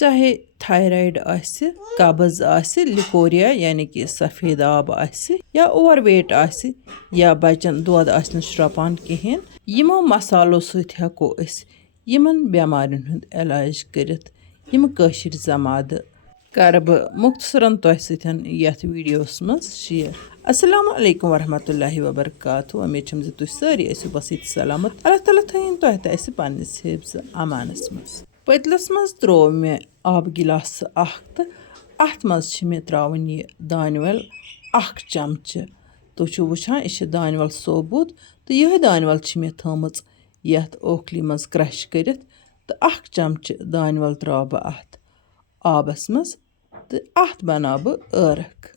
चाहे थायराइड आसि, कब्ज आसि, लिकोरिया यानी कि सफ़ेद आब आसि, या ओवरवेट आसि, या बच्चन दूध आसि श्रपान कहें, यमो मसालों सहित हेको अस यमन बेमारियन हुंद इलाज करित। यम कशिर जमाद कर बह मुख्तसरन तोह सतन यथ वीडियोस मज शेयर। अस्सलामु अलैकुम वरहमतुल्लाहि वबरकातुहू। उम्मीद छम जे तुम सारी ऐसु बसित सलामत। अल्लाह ताला थयन तोह त पन्निस हिफ्ज़ अमानस मज। पतलस मज त्रो मे आब गिलास अख तो अत मज मे त्रावन यह दानवल अख चमच। तुम वुछान यह दानवल सोबुत तो यह दानवल मे थमच यथ ओखली मज क्रश करित तो अख चमच दानवल त्राव बह अत आबस मज तो अत बना बह ٲरक।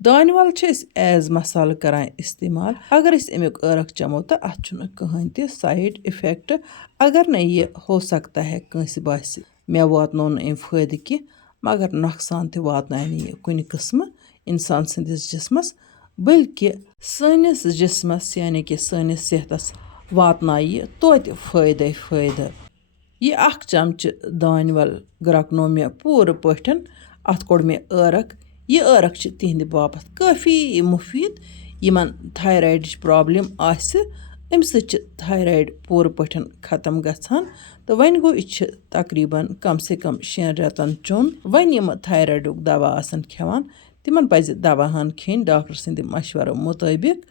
दानवल एज मसाल करान इस्तेमाल। अगर अमुक ٲरक चमो तो अत कहें ते साइड इफेक्ट। अगर न यह हो सकता है कंस बास मे वातनो न फायदे की मगर नुकसान ते वातनान यह कुन किस्म इंसान सदिस जिस्मस बल्कि सनिस जिस्मस यानी कि सनिस सेहतस वातना यह तोत फायदे। यह अख चमच दानवल ग्रकनो मे पूर पठन अत कोड़ मे ٲरक। यह ٲरक तिहंद बापत काफ़ी मुफीद। यमन थायराइड प्रॉब्लम आसि अम सच थायराइड पूर पठन खत्म गछान। तो वन गो यह तकरीबन कम से कम 6 रेतन चुन। वन यम थायराइड दवा आसन खेवान तिमन पज दवा हन खेन डॉक्टर सिंद मशवरो मुताबिक।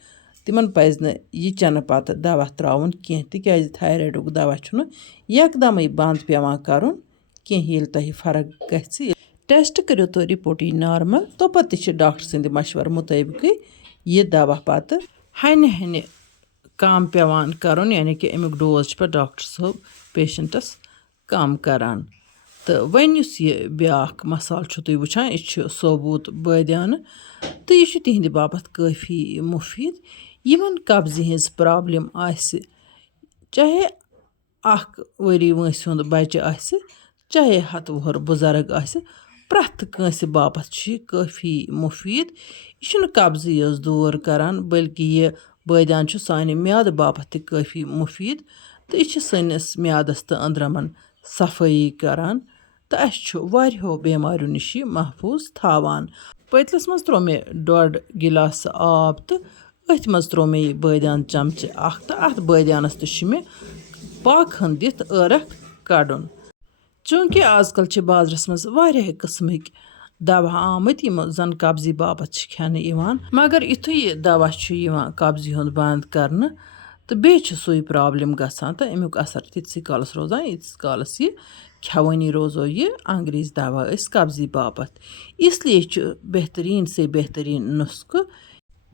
तिमन पज न यह चन पत दवा त्रावन कह तिकाज थायराइड दवा छुन यकदम बंद पेवान करुन कह येल तह फर्क गछि। टेस्ट करो तो रिपोर्ट यह नॉर्मल तो पत डॉक्टर सिंद मशवर मुताबिक यह दवा पत हन हन कम पेवान करुन यानी कि अमुक डोज पे डॉक्टर साहब पेशेंटस कम करान। तो वन यह ब्याख मसाल तुम वुछान यह सोबूत बदियान तो यह तिहंद बापत काफ़ी मुफीद। यमन कब्ज़ि हज प्रॉब्लम आसि चाहे अख वरी वंस हुंद बच्चे आसि चाहे 100 वुहर बुजुर्ग आसि प्रथ कंस बापत काफ़ी मुफीद। यह कब्ज़ि योज दूर करान बल्कि यह बदियान सानि म्याद बापत काफ़ी मुफीद। तो यह सनिस म्यादस तो अंद्रमन सफाई करान तो वारियो बेमारियों निश महफूज थावान। पतलस मज त्रो मे 1.5 गिलास आब तो अथ मज त्रो मे यह बदियान चमच अख तो अत बदियानस तो मे पाक हन दित ٲरक कड़न। चूंकि आजकल बाजरस मज वारिया किस्मक दवा आमत यम जन कब्ज़ि बापत खेन मगर युथु यह दवा कब्ज़ि हुंद बंद करने तो बे सुई प्रॉब्लम गसान तो अमुक असर तितसी कालस रोजान यीतिस कालस यह खेवनी रोजो यह अंग्रेज दवा कब्ज़ि बापत। इसलिए बेहतरीन से बेहतरीन नुस्ख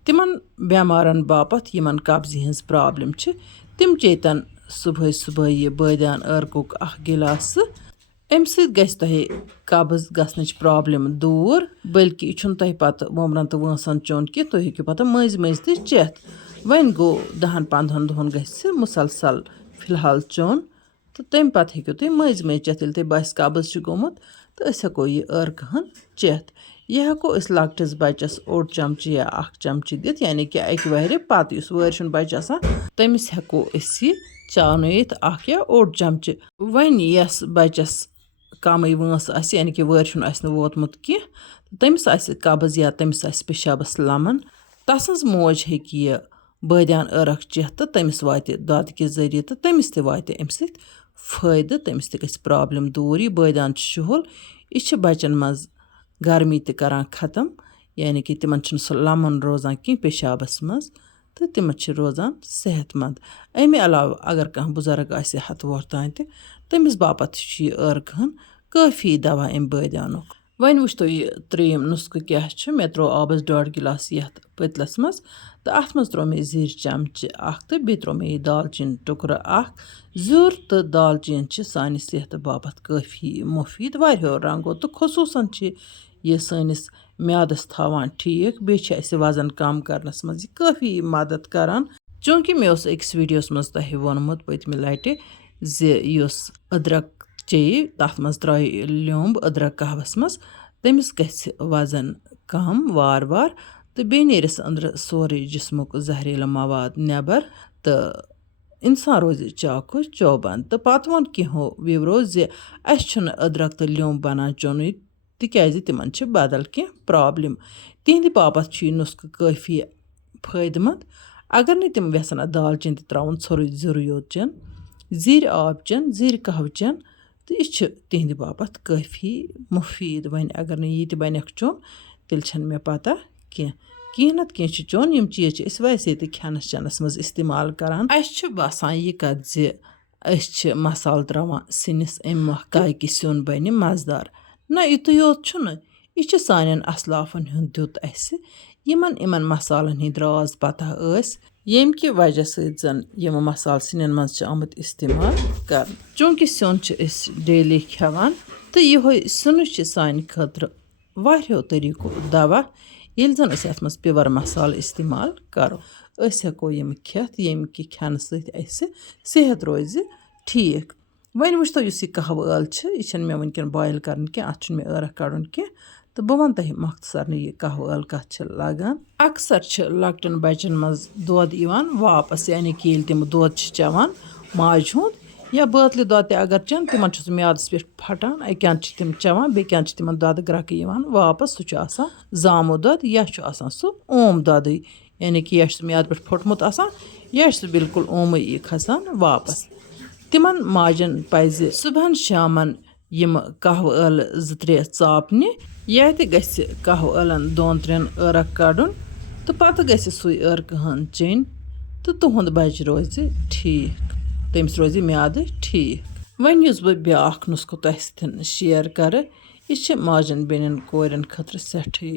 तिमन बेमारन बापत यमन कब्ज़ि हज प्रॉब्लम तिम चेतन सुबह सुबह यह बदियान ٲरकुक अख गिलास। अम सह कब्ज़ गसनच प्रॉब्लम दूर बल्कि यह तह पत मोमरन तो वंसन चोन कि तुम हेकु पत मज मज तह चेत। वन गो 10-15 दोहन गछि मुसलसल फिलहाल चोन तो तम पत हेकु तुम मज मज चेत ये तुम बस कब्ज़ गोमुत तो अस हेको यह ٲरक हन चेत। यह हेको अस लकटिस बच्चस 1 चमच या 1 चमच दित यानी कि 1 वहर पत युस वरिशुन बच्च आसान तमिस हेको अस यह चावनयित 1 या 1 चमच। वन यस बच्चस कम वंस आसि यानी कि वरिशुन आसि वोतमुत कह तमिस आसि कब्ज़ या तमिस आसि पेशाबस लमन तसंज मोज हेकि यह बदियान ٲरक चेत तो तमिस वात दद के जरिए तो तमिस ते वात अम सत फायदे तमिस ते गछि प्रॉब्लम दूर। यह बदियान शुहल यह बच्चन मज गर्मी ते करान खत्म यानी कि तिमन सह लमन रोजान कि पेशाबस मज तो तिम रोजान सेहतमंद। अमे अलावा अगर कह बुजुर्ग आसि 100 वुहर तान तमिस बापत यह ٲरक हन काफ़ी दवा अम बदियानुक। वन वुच तुम यह त्रेयम नुस्ख क्या मे त्रो आबस 1.5 गिलास यथ पतलस मज तो अत मज त्रो मे जीर चमच अख तो बे त्रो मे दालचीन टुकर अख। जीर तो दालचीन सानि सेहत बापत काफ़ी मुफीद वारियो रंगो तो खसूसन यह सनिस म्यादस थावान ठीक बे वजन कम करनस मज काफ़ी मदद करान। चूंकि मे अकिस वीडियोस मज तह वोनमुत पतमे लटि जुस अदरक चेयि तथ मज त्राय ल्योंब अदरक कहवस मज तमिस गछि वजन कम वार वार तो बे नेरस अंदर सोरे जिस्मुक जहरीला मवाद नेबर तो इंसान रोज चाखुश चौबंद तो पत वोन कहो विवरो अदरक तो ल्योम बनान चोन तिकाज तिमन बदल की प्रॉब्लम तिहंद बापत नुस्ख काफ़ी फायदेमंद अगर नहीं तिम यसान दालचीन त्रावन सोरे ज़रूर योत चन जीर आब चन जीर कहव चन तो यह तिहंद बापत काफ़ी मुफीद वन अगर नहीं ये बनक चोन तेल मे पता कह नत कह चोन यम चीज़ वैसे तो खानस चनस मज इस्तेमाल करान बासान यह कत मसाल त्रावान सिनिस अम काय कि सिन बन मज़ेदार ना युत योत यह सान असलाफन हुंद दुत इमन मसालन हिंद राज पता येम कि वजह सन यम मसाल सिनन मज आमुत इस्तेमाल कर चूंकि सिन डेली खेवान तो यह सिन सान खतर वारियो तरीको दवा ये जन अत मज प्योर मसाल इस्तेमाल करो हेको यम खेत येम कि खान सेहत रोज ठीक वन वो इस कहव यल यह मे वनकन बॉयल कर अत मे ٲरक कड़न कह तो बह वन तह मख्तसर यह कहव यल कत लगान अक्सर लकटन बचन मज दोद वापस यानी कि तिम दोद चवान माज हुंद या बोतल दोद अगर चन तिमन म्यादस पे फटान अकन तिम चवान बेकन तिमन दोद ग्रक वापस सह जामो दोद या सह ओम दोद यानी कि यह म्याद पे फुटमुत यह बिल्कुल ओम खसान वापस तिमन माजन पज सुबह शामन यम कहव यल 2-3 चापने या कहव लन 2-3 ٲरक कड़न तो पत गु ٲरक हन चेन तो तुहद बच रोज ठीक तमिस रोज म्याद ठीक वन बह ब्या नुस्ख तह सत शेयर कर यह माजन बेन कोरन खतर सठी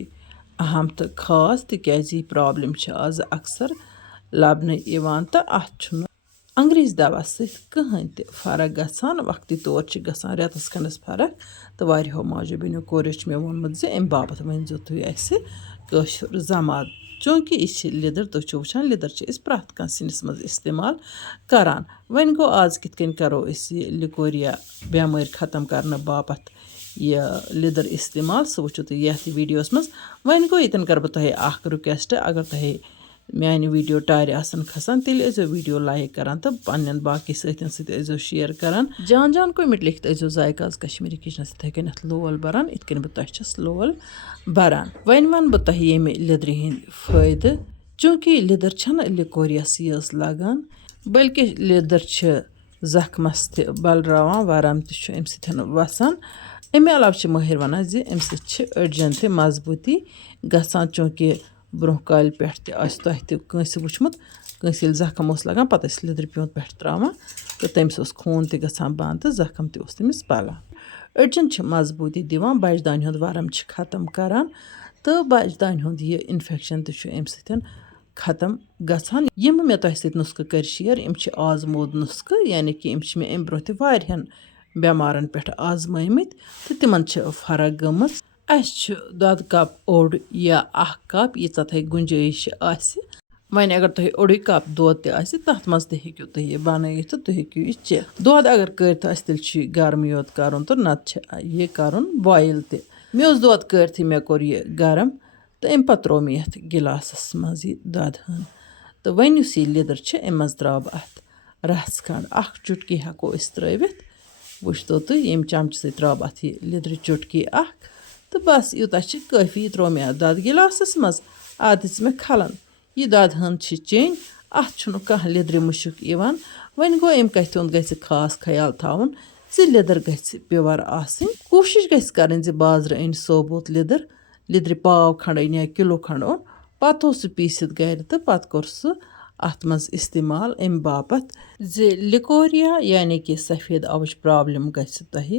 अहम तो खास तिकाज यह प्रॉब्लम आज अक्सर लबन तो अत अंग्रेज दवा सहन फ़र्क गसान वक्ती तौर गसान रेतस खंडस फ़र्क तो वारियो माजो बेनो कोर मे वोनमुत अम बापत वनजो तुशुर जमात चूँकि यह लिदर तुम वुचान लिदर प्रत कह सिनिस मज इस्तेमाल करान वन गो आज कित करो लिकोरिया बेमार ख़त्म करने बापत यह लिदर इस्तेमाल सह वो तुम ये वीडियोस मज वन गो ये कर बह तुह रिक्वेस्ट अगर तुह मान वीडियो टार खसान तेल वीडियो लाइक करान तो पन्न बाकी सतन सो शेयर करान जान जान कोमिट लिखित जायकाज कश्मीरी किचनस इथे कन लोल बरान इत बह तुस लोल बरान वन वन बह तुह ये लिदर हंद फायदे चूँकि लिदर छन लिकोरियस यस लगान बल्कि लिदर जख्मस बलरावान वरम तम सतन वसान अमे अलाव माहिर वनान अम सड़जन ते मजबूती गसान चूँकि ब्रोह काल पे तह वुचमुत कंस जख्म लगान पत लिदर प्योंत पे त्रावान तो तमिस खून गसान बंद तो जख्म तमिस बलान अड़जन मजबूती दिवान बजदान हुंद वरम खत्म करान तो बजदान हुंद यह इन्फेक्शन अम सतन खत्म गसान यम मे तह सत नुस्ख कर शेयर यम आजमोद नुस्ख यानी कि यम मे अम ब्रोह वारियान बेमारन पे आजमाइमित तो तिमन फ़र्क गमत दोद कप ओड या 1 कप यीचा तुह गुंजाइश वन अगर तुह ओड कप दोद तथ मज हेकू तुह बन तो तुह हेकू यह चे दोद अगर करत तेल गर्म योत कर तो नत यह कर बॉयल मे दोद करथी मे कोर यह गर्म तो अम पत त्रो मे ये गिलासस मज दोद हन तो वन यह लिदर अम मज त्रा अत रस खंड 1 चुटकी हेको त्रित वो तो यम चमच सत त्रा अत यह लिदर चुटकी तो बस यूत काफ़ी त्रो मे दोद गिलासस मज दिस मे खलन यह दोद हन चेन अत कह लिदर मुशक वन गो अम कथ ग खास ख्याल थवन लिदर ग प्योर कोशिश ग बाजार अन सोबूत लिदर पाव खंड अन या किलो खंड ओन पत सह पीसित गर तो पत कोर सह अत मज इस्तेमाल अम बापत लिकोरिया यानी कि सफ़ेद अवच प्रॉब्लम ग तुह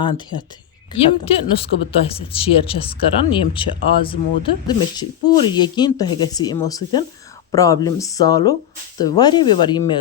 अंद हेथ यम ते नुस्ख बह तुह सत शेयर करान यम आजमोद तो मे पूर यकीन तुह गमो सतन प्रॉब्लम सॉल्व तो वारिया व्यवर मे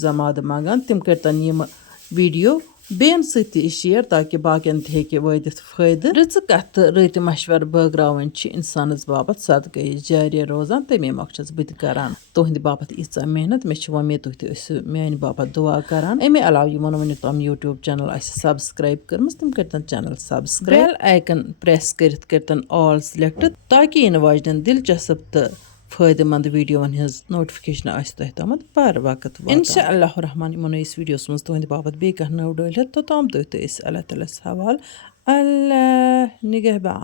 जमात मंगान तिम करतन यम वीडियो बेन सत शेयर ताकि बाकियन ते वात फायदे रच कथ रत मशवर बगरावन इंसानस बापत सदक़े जारिया रोजान तमे मौक बह करान तुहद बापत ईचा मेहनत मे वमेद तुह मान बापत दुआ करान अमे अलाव यमन वन तम यूट्यूब चैनल सब्सक्राइब कर्म तम करतन channel subscribe bell icon press करतन ऑल सिलेक्ट ताकि इन वाजन दिलचस्प तो फ़ायदेमंद वीडियोन हज नोटिफिकेशन तह तम बर वक्त इंशाअल्लाह रहमान यमो नईस वीडियोस मज तुहद बाबत बे कह नव डलित तोताम तुह अल्लाह ताला हवाल अल्लाह निगहबान।